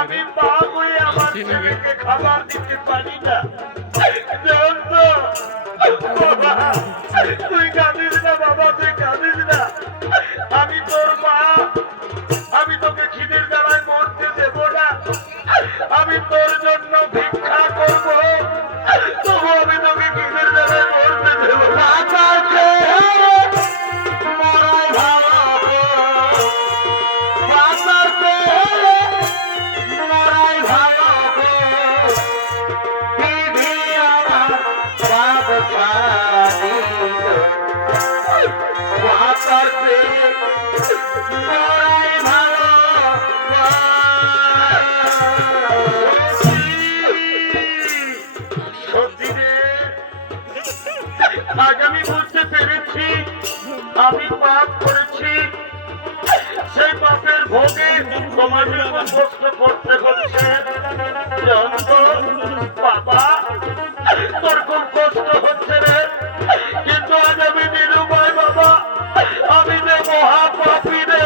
আমি মা হয়ে আমার ছেলেকে খাবার দিতে পারি না। তুই কাঁদিস না বাবা, তুই কাঁদিস না। আমি তোর মা, আমি তোকে খিদের জ্বালায় মরতে দেব না। আমি তোর জন্য ভিক্ষা করব, তবু আমি তোকে খিদের জ্বালায় মরতে দেব না। আজ আমি বুঝতে পেরেছি আমি পাপ করেছি, সেই পাপের ভোগে তোমার জীবন কষ্ট করতে হচ্ছে। বাবা তোর খুব কষ্ট হচ্ছে রে, কিন্তু আজ আমি নিরুপায় বাবা, আমি যে মহাপাপী রে,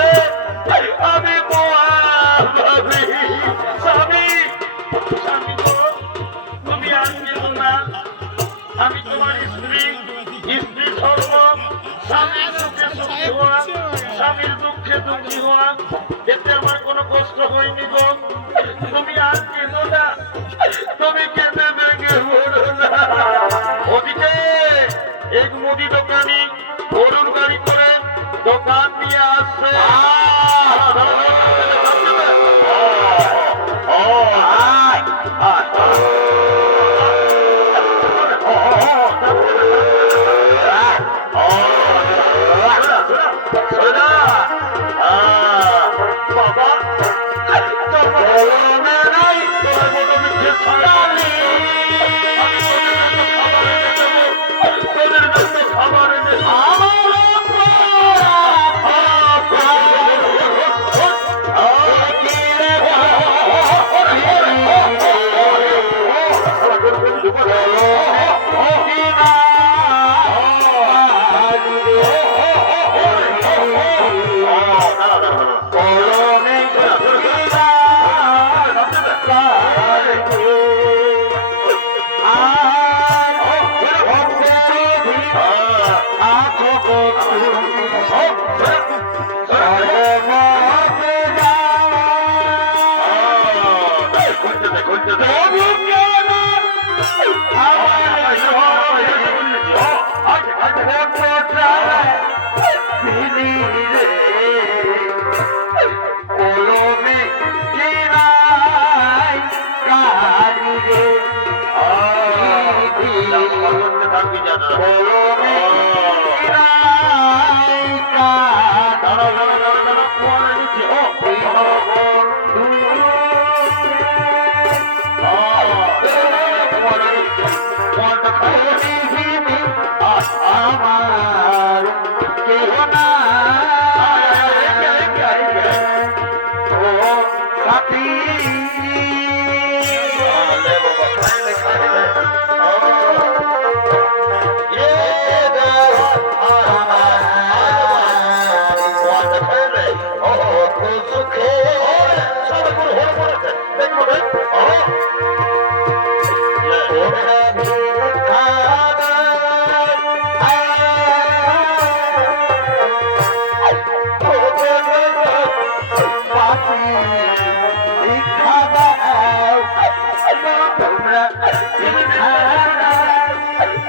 আমি মহাপাপী। স্বামী, স্বামী গো, তুমি আর কেউ না, আমি তোমার স্ত্রী, স্ত্রী সর্ব, স্বামীর সুখে সুখী হওয়া, স্বামীর দুঃখে দুঃখী হওয়া, এতে আমার কোনো কষ্ট হয়নি গো। তুমি আর কেঁদো না, তুমি কেঁদে ভেঙে মরো না। ওদিকে এক মুদি দোকানি গরুর গাড়ি করে দোকান নিয়ে আসছে। Oh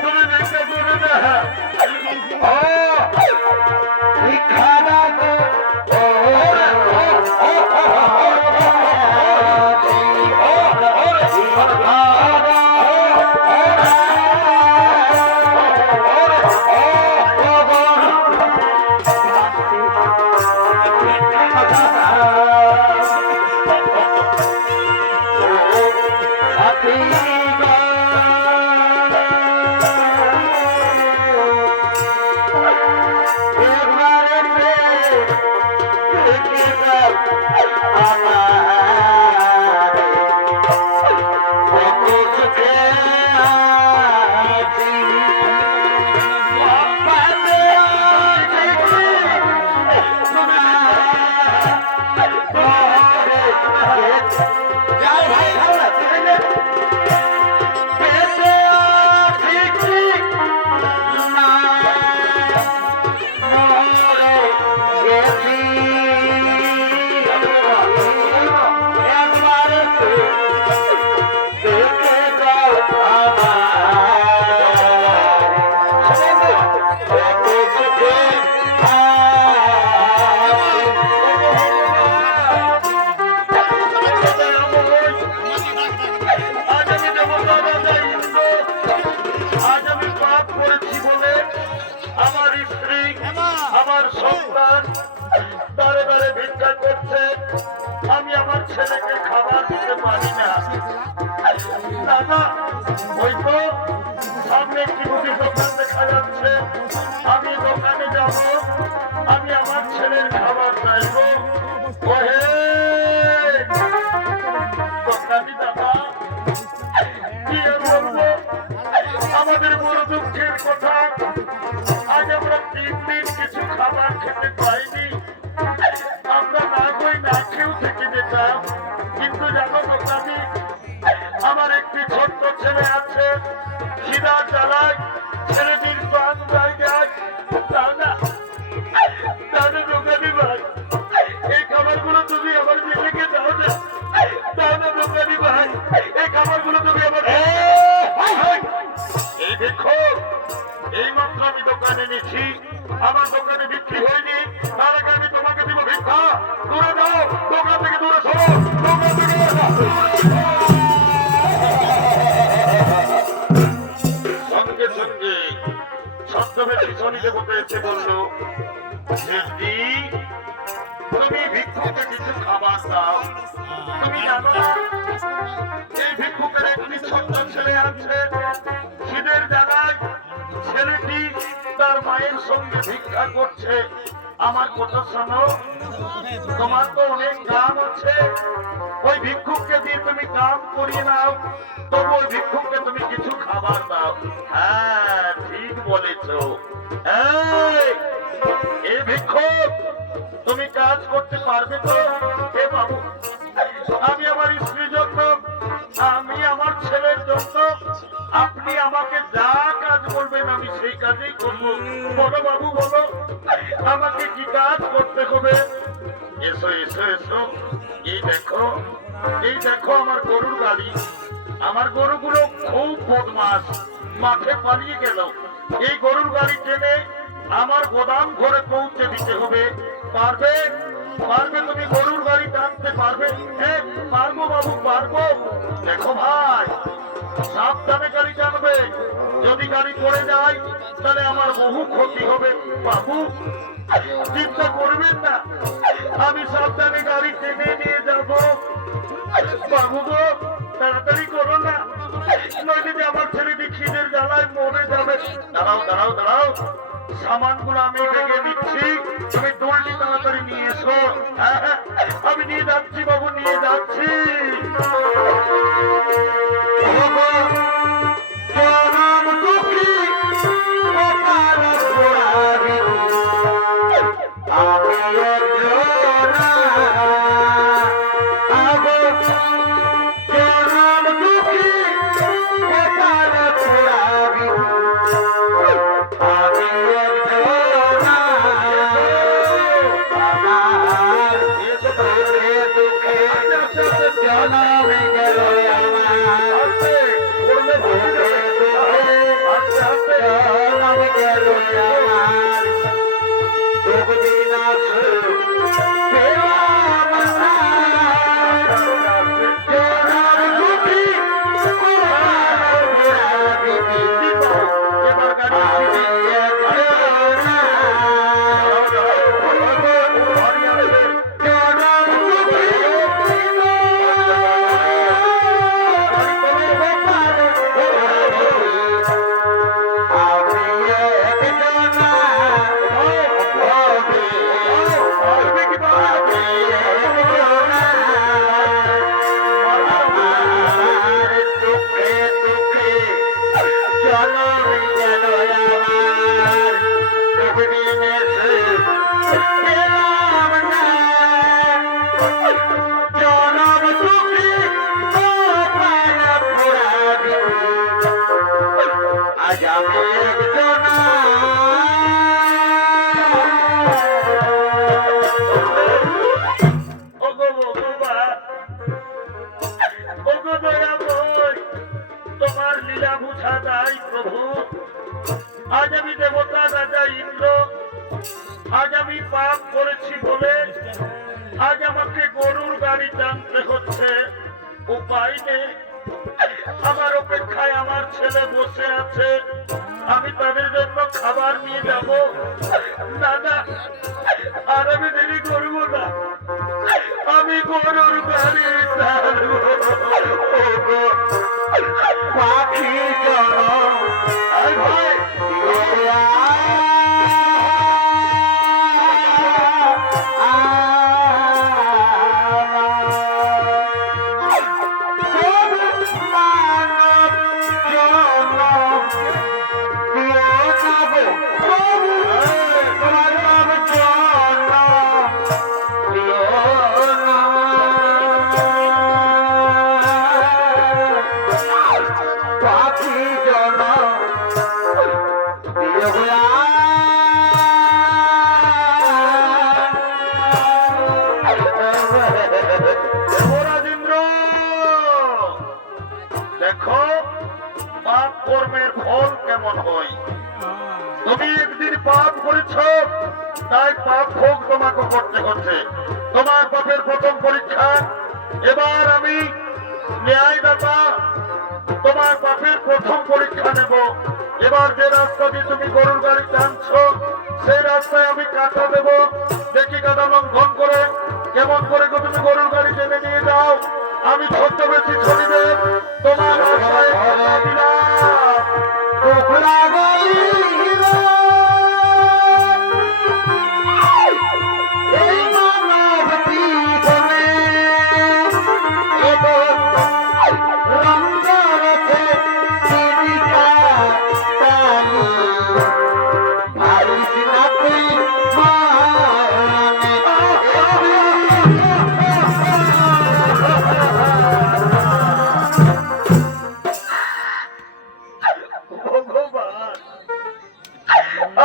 তুমি ভিক্ষা করে না ভিক্ষা না গো আমি আমার ছেলেকে খাবার দিতে পারি না দাদা ওই তো সামনে একটি মুদি দোকান দেখা যাচ্ছে আমি দোকানে যাব আমি আমার ছেলের খাবার চাইব ওহে দোকানি দাদা কি আর বলবো আমাদের বড় দুঃখের কথা আজ আমরা 3 দিন কিছু খাবার খেতে পাইনি আমরা না কই না খেয়েও থেকে যেতাম কিন্তু জানো দোকানি আমার একটি ছোট্ট ছেলে আছে খিদা জ্বালায় ছেলেটির প্রাণ জায়গায় দাদা দাদা দোকানি ভাই এই খাবারগুলো তুমি আমার ছেলেকে দাও না দাদা দোকানি ভাই এই খাবারগুলো তুমি আমার এই দেখো এই মাত্র আমি দোকানে নিচ্ছি আমার দোকানে বিক্রি হয়নি তার আগে আমি তোমাকে দিব ভিক্ষা দূরে যাও দোকান থেকে দূরে সরো দোকান থেকে সঙ্গে সঙ্গে ছদ্মবেশী পিছনিতে বসে এসে বললো দিদি তুমি ভিক্ষুকে কিছু খাবার দাও তুমি জানো না এই ভিক্ষুকের একটি ছোট্ট ছেলে আছে খিদের জায়গায় ছেলেটি তার মায়ের সঙ্গে ভিক্ষা করছে আমার কথা শোনো তোমার তো অনেক কাম আছে ওই ভিক্ষুককে দিয়ে তুমি কাম করিয়ে নাও তবু ওই ভিক্ষুককে তুমি কিছু খাবার দাও হ্যাঁ ঠিক বলেছো এই ভিক্ষুক তুমি কাজ করতে পারবে তো হে বাবু আমি আমার স্ত্রীর জন্য আমি আমার ছেলের জন্য আপনি আমাকে যা কাজ বলবেন আমি সেই কাজই করবো বলো বাবু বলো আমাকে কি কাজ করতে হবে এসো এসো এসো এই দেখো আমার গরুর গাড়ি আমার গরুগুলো খুব বদমাস মাঠে পালিয়ে গেল এই গরুর গাড়ি টেনে আমার গোদাম ঘরে পৌঁছে দিতে হবে পারবে পারবে তুমি গরুর গাড়ি টানতে পারবে হ্যাঁ পারবো বাবু পারবো দেখো ভাই সাবধানে গাড়ি টানবে যদি গাড়ি পড়ে যায় তাহলে আমার বহু ক্ষতি হবে বাবু চিন্তা করবেন না আমি সাবধানে গাড়ি টেনে নিয়ে যাবো বাবু গো তাড়াতাড়ি করো না নইলে আমার ছেলেটি খিদের জ্বালায় মরে যাবে দাঁড়াও দাঁড়াও দাঁড়াও সামানগুলো আমি ভেঙে দিচ্ছি তুমি দৌড়ি তাড়াতাড়ি নিয়ে এসো আমি নিয়ে যাচ্ছি বাবু নিয়ে যাচ্ছি জনম আজ আমি দেবতা রাজা ইন্দ্র, আজ আমি পাপ করেছি বলে আজ আমাকে গরুর গাড়ি টানতে হচ্ছে। উপায় নেই, আমার অপেক্ষায় আমার ছেলে বসে আছে, আমি তাদের জন্য খাবার নিয়ে যাব। দাদা, আর আমি দেরি করবো না, আমি গরুর গাড়ি টানবো। পাখি ভাই দেখো পাপ কর্মের ফল কেমন হয়। তুমি একদিন পাপ করেছ, তাই পাপ ভোগ তোমাকে করতে হচ্ছে। তোমার পাপের প্রথম পরীক্ষা। এবার আমি ন্যায়দাতা, তোমার পাপের প্রথম পরীক্ষা নেব। এবার যে রাস্তা দিয়ে তুমি গরুর গাড়ি টানছ, সেই রাস্তায় আমি কাঁটা দেব। দেখি কাঁটা লঙ্ঘন করে কেমন করে তুমি গরুর গাড়ি টেনে নিয়ে যাও। আমি ছদ্মবেশী ছবিদের তোমার রাস্তায় কাঁটা দিলাম।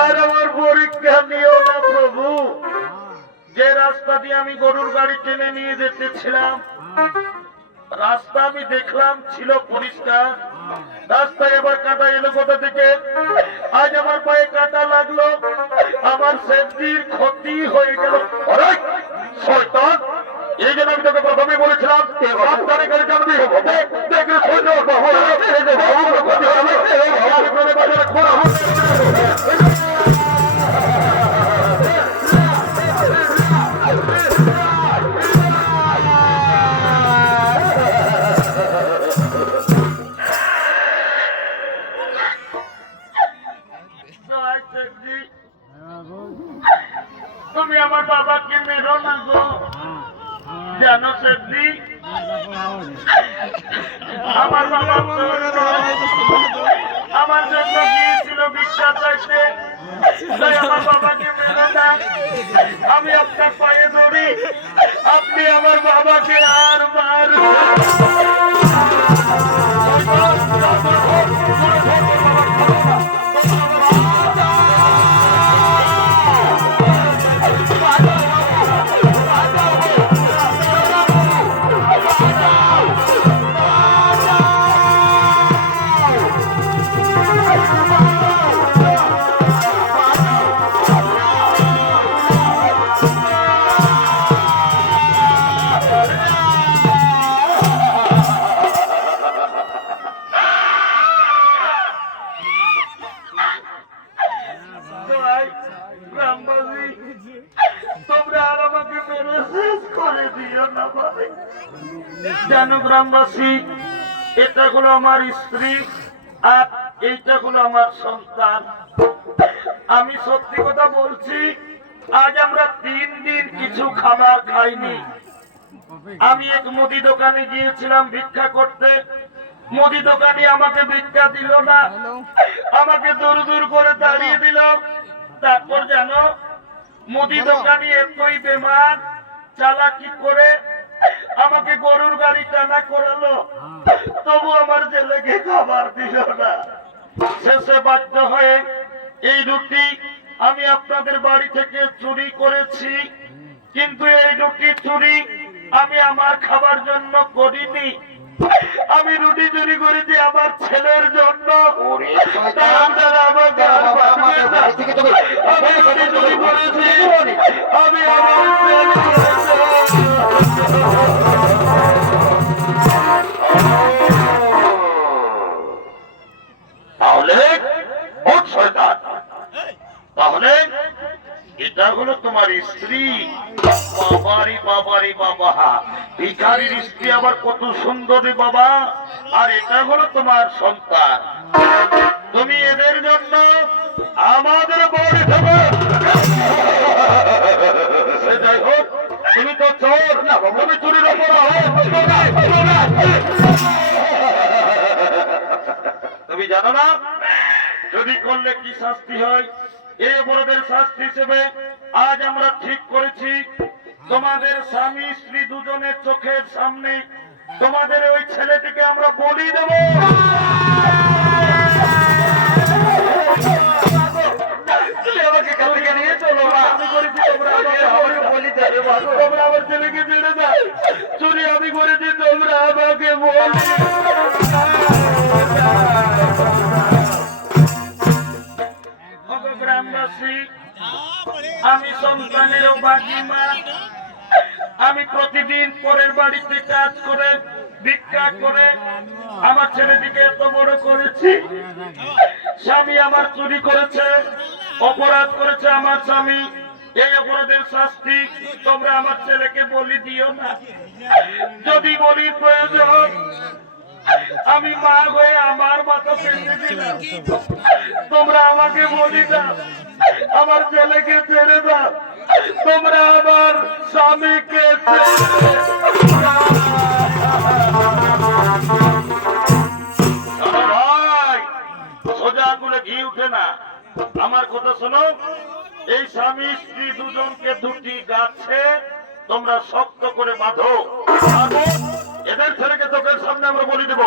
আর আমার পরীক্ষা নিও না প্রভু। যে রাস্তা দিয়ে আমি গরুর গাড়ি টেনে নিয়ে যেতেছিলাম, রাস্তা আমি দেখলাম ছিল পরিষ্কার। রাস্তায় এবার কাঁটা এলো কোথা থেকে? আজ আমার পায়ে কাঁটা লাগলো, আমার সেফটির ক্ষতি হয়ে গেল। শয়তান, এই জন্য আমি তোকে প্রথমে বলেছিলাম রাস্তায় গাড়ি চালাবি, দেখলে তুমি আমার বাবাকে মেরো না গো। জানো সেদিন আমার বাবা আমার জন্য গিয়েছিল ভিক্ষা চাইতে, তাই আমার বাবাকে মেরো না। আমি আপনার পায়ে ধরি, আপনি আমার বাবাকে আর মারুন। গ্রামবাসী, এটা হলো আমার স্ত্রী আর এইটা হলো আমার সন্তান। আমি সত্যি কথা বলছি, আজ আমরা 3 দিন কিছু খাবার খাইনি। আমি এক মুদি দোকানে গিয়েছিলাম ভিক্ষা করতে, মুদি দোকানি আমাকে ভিক্ষা দিল না, আমাকে দূর দূর করে দাঁড়িয়ে দিল। তারপর জানো, মুদি দোকানি এতই বেমান চালাকি করে আমাকে গরুর গাড়ি টানা করালো, তবু আমার ছেলেকে খাবার দিল না। শেষে বাধ্য হয়ে এই রুটি আমি আপনাদের বাড়ি থেকে চুরি করেছি, কিন্তু এই রুটি চুরি আমি আমার খাবার জন্য করিনি। আমি রুটি চুরি করেছি আমার ছেলের জন্য। আমি রুটি চুরি করেছি, আমি আমার তাহলে তাহলে এটা হলো তোমার স্ত্রী। বাবারি বাবারি বাবা, ভিখারির স্ত্রী আবার কত সুন্দরী বাবা। আর এটা হলো তোমার সন্তান। তুমি এদের জন্য আমাদের বাড়ি থেকে, যাই হোক, তুমি তো চোর না, তুমি চুরির অপরাধ। তুমি জানো না যদি করলে কি শাস্তি হয়? এই অপরাধের শাস্তি হিসেবে আজ আমরা ঠিক করেছি, তোমাদের স্বামী স্ত্রী দুজনের চোখের সামনে তোমাদের ওই ছেলেটিকে আমরা বলি দেব। তোমরা আমার ছেলেকে ছেড়ে দাও, চুরি আমি করেছি, তোমরা আমাকে বলি। গ্রামবাসী, আমি সন্তানেরও বাকি মা। আমি প্রতিদিন পরের বাড়িতে কাজ করে ভিক্ষা করে আমার ছেলেটিকে এত বড় করেছি। স্বামী আমার চুরি করেছে, অপরাধ করেছে আমার স্বামী। এই অপরাধের শাস্তি তোমরা আমার ছেলেকে বলি দিও না। যদি বলি প্রয়োজন, আমি মা হয়ে আমার মাথা পেতে দিলাম, তোমরা আমাকে বলি দাও, আমার ছেলেকে ছেড়ে দাও, তোমরা আমার স্বামীকে ভাই সোজা আগুনে ঘি উঠে না। আমার কথা শোনো, এই স্বামী স্ত্রী দুজনকে দুটি গাছে তোমরা শক্ত করে বাঁধো। এদের ছেলেকে চোখের সামনে আমরা বলি দেবো।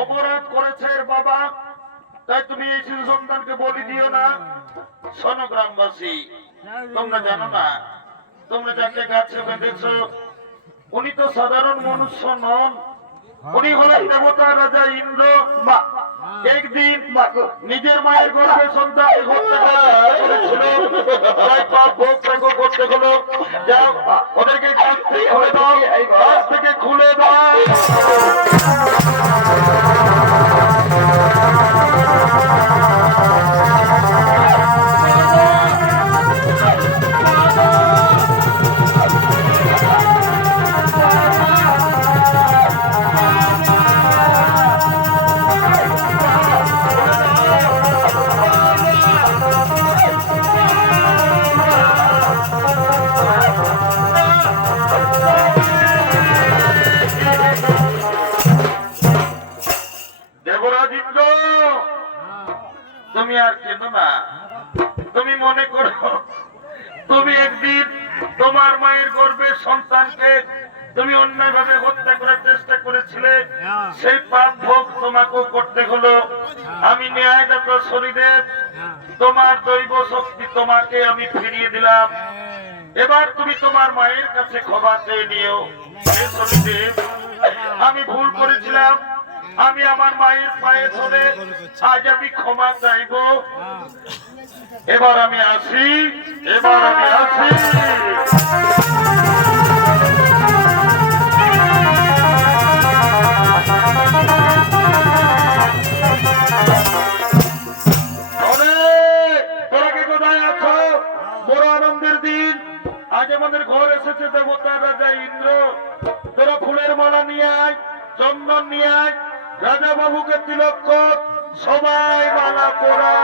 অপরাধ করেছে এর বাবা, তাই তুমি এই শিশু সন্তানকে বলি দিও না। শোনো গ্রামবাসী, তোমরা জানো না, তোমরা যাকে কাছে বেঁধেছো উনি তো সাধারণ মনুষ্য নন, উনি হলেন দেবতার রাজা ইন্দ্র। একদিন নিজের মায়ের গর্ভে সন্তানকে হত্যা করেছিল, তাই পাপ ভোগ করতে হলো। যাও ওদেরকে কাছ থেকে খুলে দাও, কাছ থেকে খুলে দাও। দেবরাজ ইন্দ্র, তুমি আর কেঁদো না। তুমি মনে করো তুমি একদিন তোমার মায়ের গর্ভের সন্তানকে তুমি অন্যায়ভাবে হত্যা করার চেষ্টা করেছিলে, সেই পাপ ভোগ তোমাকেও করতে হলো। আমি ন্যায়দাতা শনিদেব, তোমার দৈব শক্তি তোমাকে আমি ফিরিয়ে দিলাম। এবার তুমি তোমার মায়ের কাছে ক্ষমা চেয়ে নিও। হে শনিদেব, আমি ভুল করেছিলাম, আমি আমার মায়ের পায়ে ধরে আজ আমি ক্ষমা চাইব। এবার আমি আসি, এবার আমি আসি। তোরা কে কোথায় আছো? বড় আনন্দের দিন, আজ আমাদের ঘর এসেছে দেবতার রাজা ইন্দ্র। তোরা ফুলের মালা নিয়ে আয়, চন্দন নিয়ে আয়, রাজা বাবুকে তিলক কর, সবাই মালা পরা।